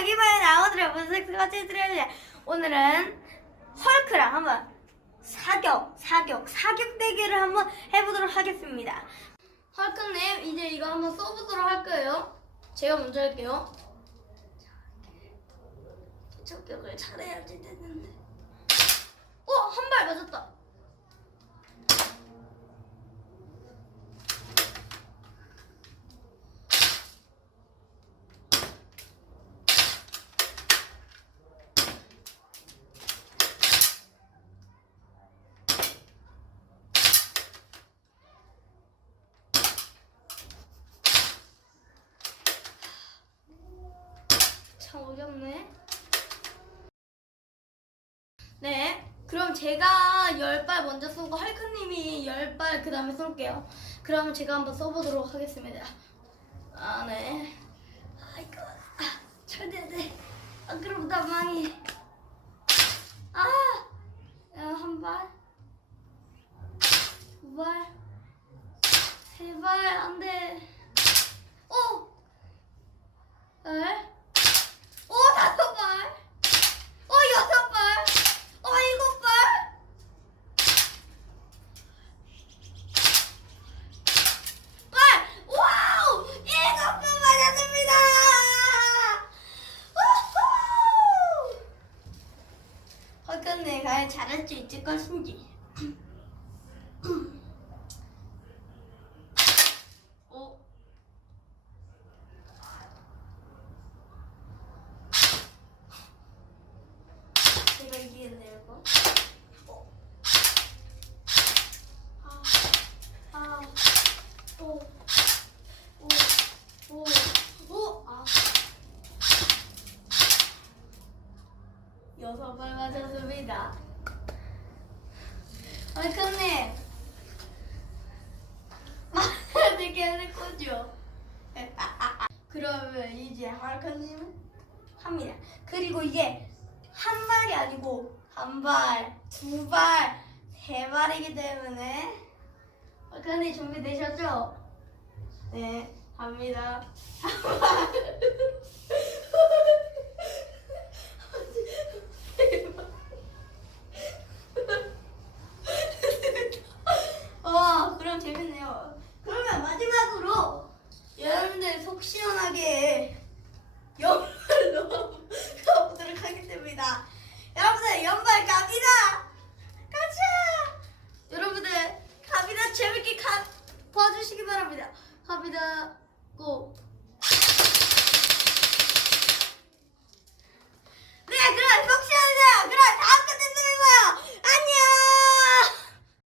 여기만 나오더라 무슨 같이 들을래 오늘은 헐크랑 한번 사격 사격 사격 대결을 한번 해보도록 하겠습니다. 헐크님 이제 이거 한번 써보도록 할 거예요. 제가 먼저 할게요. 저격을 잘해야지 되는데. 어! 한 발 맞았다 참 어렵네. 네. 그럼 제가 열 발 먼저 쏘고 할크님이 열 발 그 다음에 쏠게요. 그럼 제가 한번 써보도록 하겠습니다. 아, 네. 아이고, 아, 잘 돼야 돼. 아, 그럼 나 망해. 아! 야, 한 발. 두 발. 세 발, 안 돼. 오! 에? 오 다섯 발, 오 여섯 발, 오 일곱 발. 발, 와우, 일곱 발 맞았습니다. 우후! 헐건네 과연 잘할 수 있을 것인지. 오. 제가 이기겠네요, 이거. 어. 아, 아, 오, 오, 오, 오, 아. 여섯 발 맞았습니다. 얼큰님. 어떻게 하는 거죠? 그러면 이제 할커님은 합니다. 그리고 이게 한 발이 아니고 한 발, 두 발, 세 발이기 때문에 할커님 준비되셨죠? 네, 합니다. 마지막으로 여러분들 속 시원하게 연말로 가보도록 하겠습니다. 여러분들 연말 갑니다. 가자. 여러분들 갑니다. 재밌게 가, 봐주시기 바랍니다. 갑니다. 고.